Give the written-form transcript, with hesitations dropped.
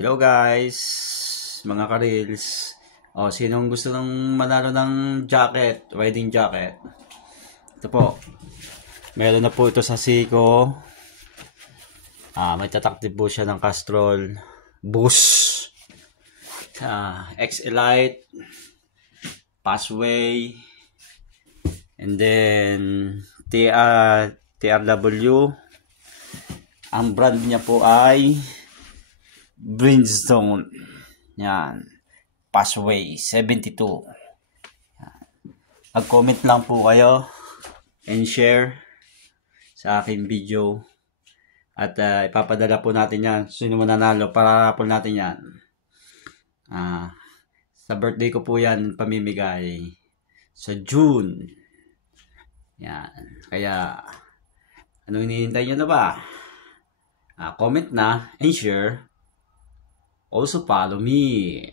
Hello guys, mga ka-reels. Sinong gusto ng manalo ng jacket, riding jacket? Ito po. Meron na po ito sa Seiko. May tatakip po siya ng Castrol Boost. X-Elite, Passway, and then TRW. Ang brand niya po ay Bridgestone. Yan. Passway 72. Mag-comment lang po kayo and share sa aking video. At ipapadala po natin yan. Sino mananalo, para po natin yan. Sa birthday ko po yan pamimigay. Sa June. Yan. Kaya, anong hinihintay nyo na ba? Comment na and share. Also follow me.